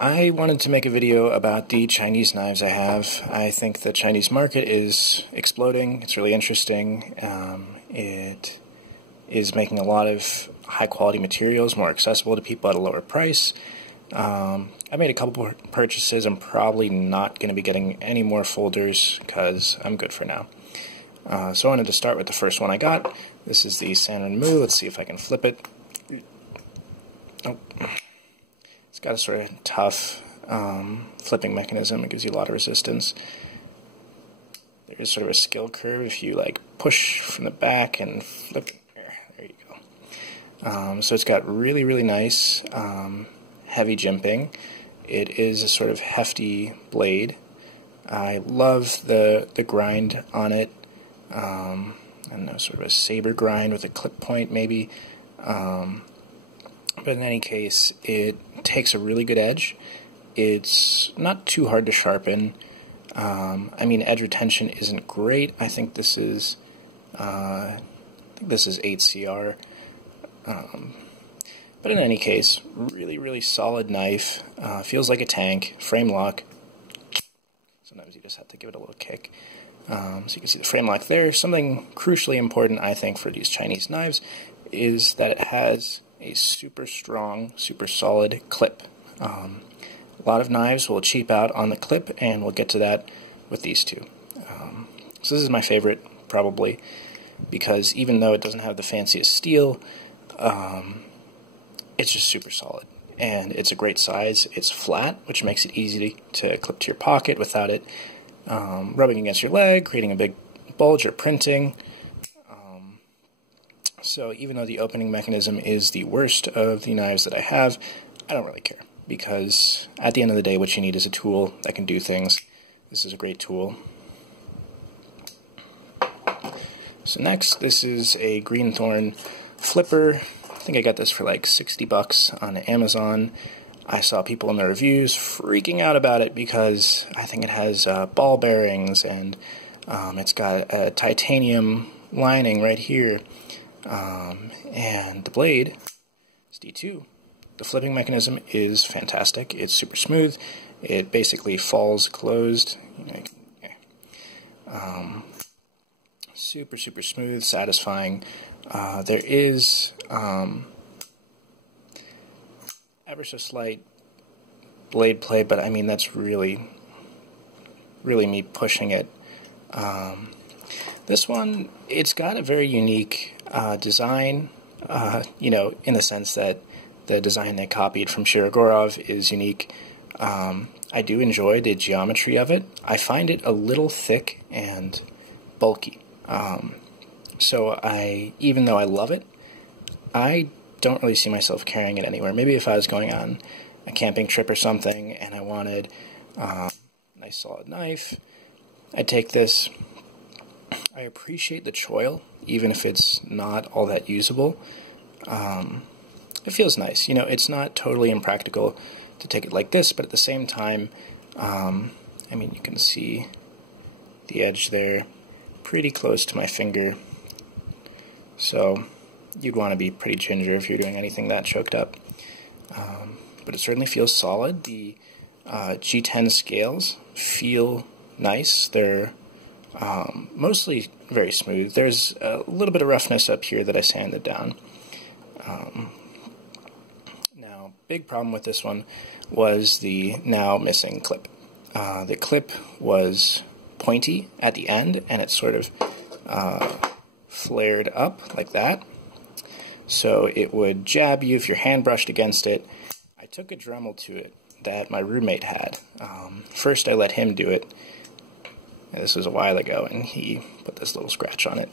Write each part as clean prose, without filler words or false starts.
I wanted to make a video about the Chinese knives I have. I think the Chinese market is exploding. It's really interesting. It is making a lot of high-quality materials more accessible to people at a lower price. I made a couple purchases. I'm probably not going to be getting any more folders because I'm good for now. So I wanted to start with the first one I got. This is the Sanrenmu. Let's see if I can flip it. Oh. It's got a sort of tough flipping mechanism. It gives you a lot of resistance. There is sort of a skill curve if you like push from the back and flip. There you go. So it's got really nice heavy jimping. It is a sort of hefty blade. I love the grind on it. I don't know, sort of a saber grind with a clip point maybe. But in any case, it takes a really good edge. It's not too hard to sharpen. I mean, edge retention isn't great. I think this is 8CR. But in any case, really solid knife. Feels like a tank. Frame lock. Sometimes you just have to give it a little kick. So you can see the frame lock there. Something crucially important, I think, for these Chinese knives is that it has a super strong, super solid clip. A lot of knives will cheap out on the clip, and we'll get to that with these two. So this is my favorite, probably, because even though it doesn't have the fanciest steel, it's just super solid. And it's a great size. It's flat, which makes it easy to clip to your pocket without it rubbing against your leg, creating a big bulge or printing. So even though the opening mechanism is the worst of the knives that I have, I don't really care, because at the end of the day what you need is a tool that can do things. This is a great tool. So next, this is a green Thorn flipper. I think I got this for like 60 bucks on Amazon. I saw people in the reviews freaking out about it because I think it has ball bearings, and it's got a titanium lining right here. And the blade is D2. The flipping mechanism is fantastic. It's super smooth. It basically falls closed. Super smooth, satisfying. There is ever so slight blade play, but I mean that's really me pushing it. This one, it's got a very unique design, you know, in the sense that the design they copied from Shirogorov is unique. I do enjoy the geometry of it. I find it a little thick and bulky. So even though I love it, I don't really see myself carrying it anywhere. Maybe if I was going on a camping trip or something and I wanted a nice solid knife, I'd take this. I appreciate the choil, even if it's not all that usable. It feels nice. You know, it's not totally impractical to take it like this, but at the same time, I mean, you can see the edge there pretty close to my finger. So you'd want to be pretty ginger if you're doing anything that choked up. But it certainly feels solid. The G10 scales feel nice. They're mostly very smooth. There's a little bit of roughness up here that I sanded down. Now, big problem with this one was the now missing clip. The clip was pointy at the end, and it sort of flared up like that. So it would jab you if your hand brushed against it. I took a Dremel to it that my roommate had. First I let him do it. This was a while ago, and he put this little scratch on it.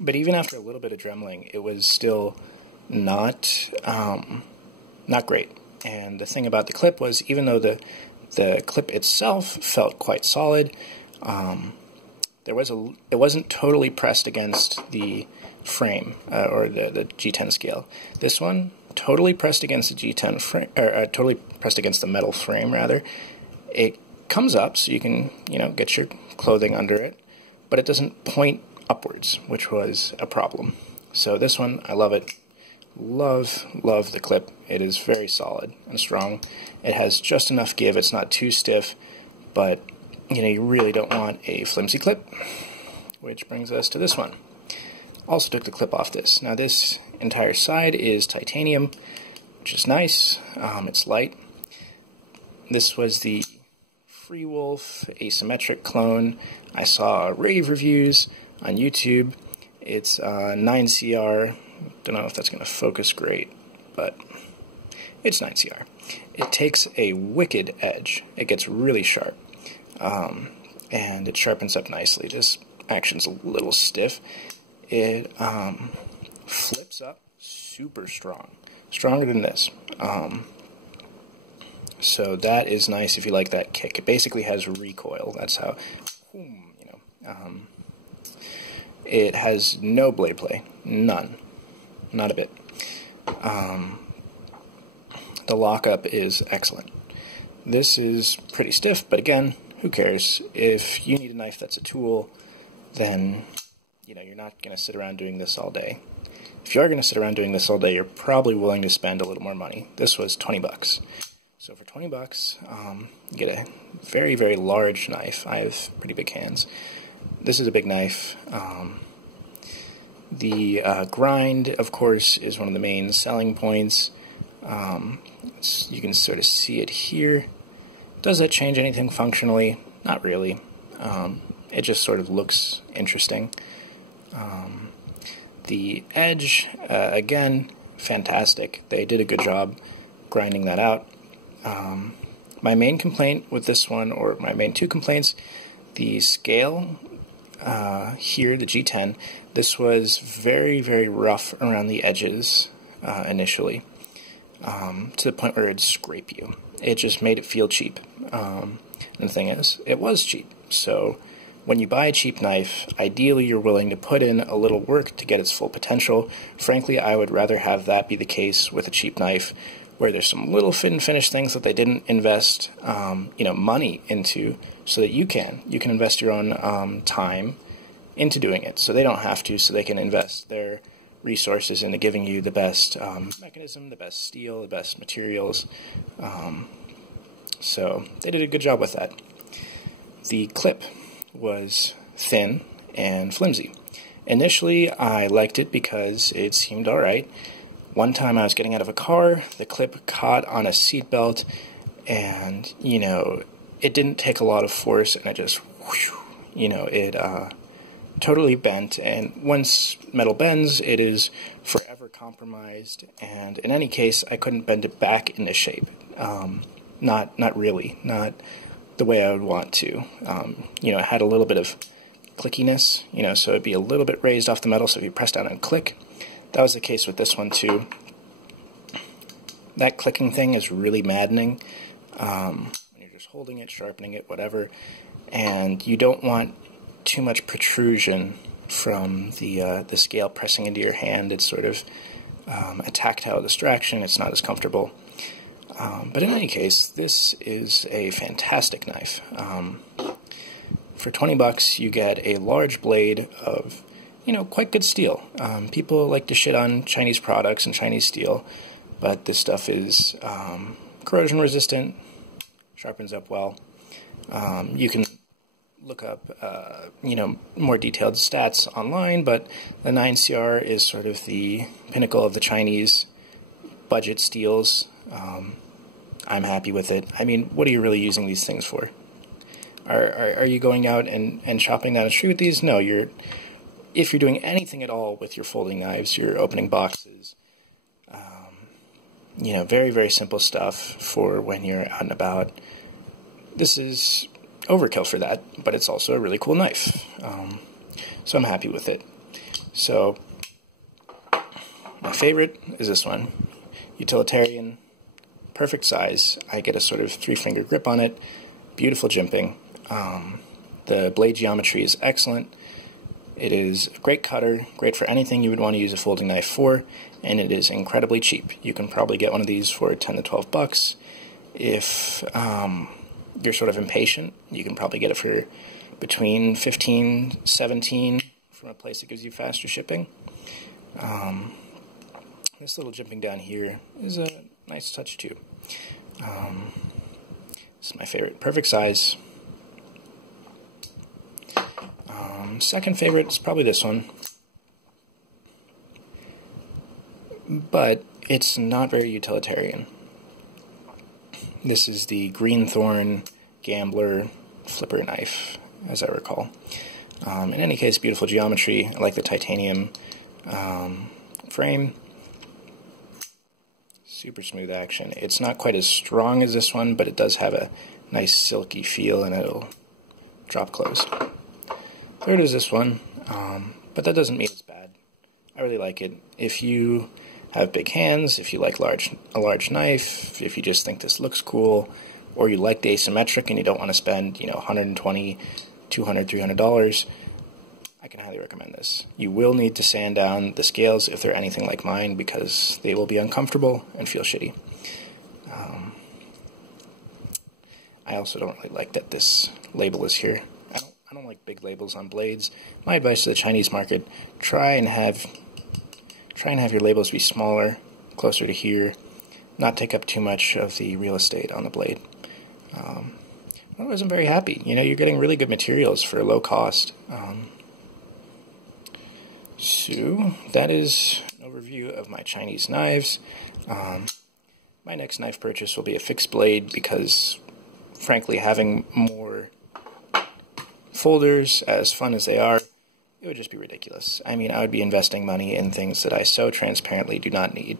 But even after a little bit of dremeling, it was still not great. And the thing about the clip was, even though the clip itself felt quite solid, it wasn't totally pressed against the frame or the G10 scale. This one totally pressed against the G10 frame, or totally pressed against the metal frame rather. It comes up so you can, you know, get your clothing under it, but it doesn't point upwards, which was a problem. So this one, I love it. love the clip. It is very solid and strong. It has just enough give. It's not too stiff, but you really don't want a flimsy clip, which brings us to this one. Also took the clip off this. Now this entire side is titanium, which is nice. It's light. This was the Free Wolf Asymmetric clone. I saw rave reviews on YouTube. It's 9CR. Don't know if that's going to focus great, but it's 9CR. It takes a wicked edge. It gets really sharp, and it sharpens up nicely. This action's a little stiff. It flips up super strong, stronger than this. So that is nice if you like that kick. It basically has recoil. That's how, it has no blade play, none, not a bit. The lockup is excellent. This is pretty stiff, but again, who cares? If you need a knife that's a tool, then you're not going to sit around doing this all day. If you are going to sit around doing this all day, you're probably willing to spend a little more money. This was 20 bucks. So for 20 bucks, you get a very, very large knife. I have pretty big hands. This is a big knife. The grind, of course, is one of the main selling points. You can sort of see it here. Does that change anything functionally? Not really. It just sort of looks interesting. The edge, again, fantastic. They did a good job grinding that out. My main complaint with this one, or my main two complaints, the scale here, the G10, this was very, very rough around the edges initially, to the point where it'd scrape you. It just made it feel cheap. And the thing is, it was cheap. So when you buy a cheap knife, ideally you're willing to put in a little work to get its full potential. Frankly, I would rather have that be the case with a cheap knife, where there's some little fit and finish things that they didn't invest money into, so that you can invest your own time into doing it, so they don't have to, so they can invest their resources into giving you the best mechanism, the best steel, the best materials. So they did a good job with that. The clip was thin and flimsy. Initially, I liked it because it seemed alright. One time I was getting out of a car, the clip caught on a seatbelt, and, it didn't take a lot of force, and it just, it totally bent, and once metal bends, it is forever compromised, and in any case, I couldn't bend it back into shape. Not really, not the way I would want to. It had a little bit of clickiness, so it'd be a little bit raised off the metal, so if you press down and click. That was the case with this one too. That clicking thing is really maddening. When you're just holding it, sharpening it, whatever, and you don't want too much protrusion from the scale pressing into your hand. It's sort of a tactile distraction. It's not as comfortable. But in any case, this is a fantastic knife. For 20 bucks, you get a large blade of quite good steel. People like to shit on Chinese products and Chinese steel, but this stuff is corrosion resistant, sharpens up well. You can look up, more detailed stats online, but the 9CR is sort of the pinnacle of the Chinese budget steels. I'm happy with it. I mean, what are you really using these things for? Are you going out and shopping down the street with these? No, if you're doing anything at all with your folding knives, you're opening boxes, very, very simple stuff for when you're out and about. This is overkill for that, but it's also a really cool knife. So I'm happy with it. So my favorite is this one. Utilitarian, perfect size. I get a sort of 3-finger grip on it. Beautiful jimping. The blade geometry is excellent. It is a great cutter, great for anything you would want to use a folding knife for, and it is incredibly cheap. You can probably get one of these for 10 to 12 bucks. If you're sort of impatient, you can probably get it for between 15, 17 from a place that gives you faster shipping. this little jimping down here is a nice touch too. This is my favorite. Perfect size. Second favorite is probably this one. But it's not very utilitarian. This is the green Thorn Gambler flipper knife, as I recall. In any case, beautiful geometry. I like the titanium frame. Super smooth action. It's not quite as strong as this one, but it does have a nice silky feel, and it'll drop close. Third is this one, but that doesn't mean it's bad. I really like it. If you have big hands, if you like a large knife, if you just think this looks cool, or you like the asymmetric and you don't want to spend, $120, $200, $300, I can highly recommend this. You will need to sand down the scales if they're anything like mine, because they will be uncomfortable and feel shitty. I also don't really like that this label is here. I don't like big labels on blades. My advice to the Chinese market: try and have your labels be smaller, closer to here, not take up too much of the real estate on the blade. I wasn't very happy. You're getting really good materials for a low cost. So that is an overview of my Chinese knives. My next knife purchase will be a fixed blade, because frankly, having more folders, as fun as they are, it would just be ridiculous. I mean, I would be investing money in things that I so transparently do not need.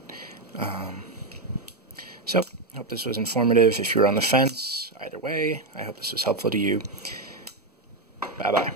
So, I hope this was informative. If you're on the fence, either way, I hope this was helpful to you. Bye-bye.